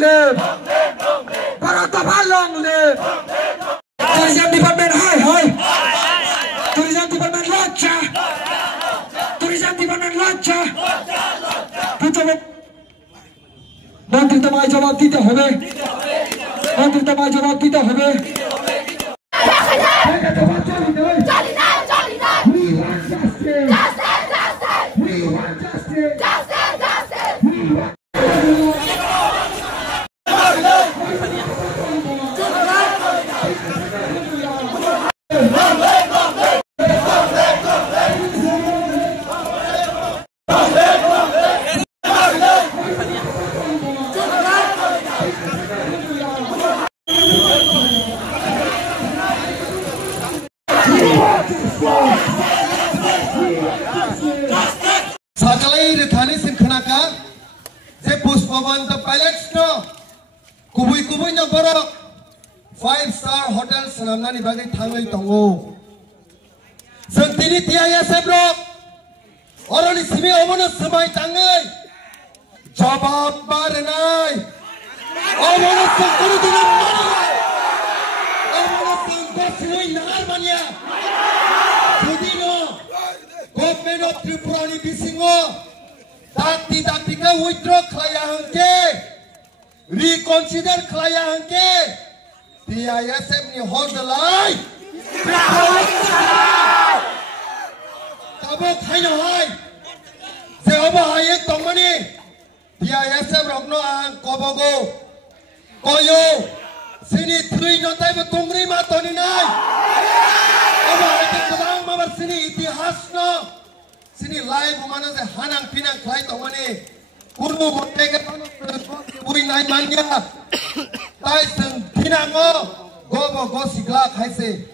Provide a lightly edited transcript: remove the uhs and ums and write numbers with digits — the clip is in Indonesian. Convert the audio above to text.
live! Bharat Dafar long live! Tourism Department, hi! Tourism Department, lodge! Tourism Department, lodge! মন্ত্রী তোমায় জবাব দিতে হবে মন্ত্রী তোমায় জবাব দিতে হবে Sakalai rethani simkhanaka je Pushpavan the pilots no kubui no borok 5-star hotel sanamnani bagi thangai tongo sentini tiaya sebro oroni simi omono samai tangai jawab barenai omono sangkuru dinan mani omono sangkuru sinoi nar mania judino Government of Tripura bisingo dati ka withdraw khlaya hangke reconsider khlaya hangke PISF ni hodlai kabo thaino hai se oba haye tongmani PISF rokno ang kobogo koyo sini three no taibo tungri ma toni nai oba haye kadang mabar sini itihas no sini live mana se hanang pinang khlai tongmani kurmu botte ke puri nai manya tai seng pinango go sigla khaise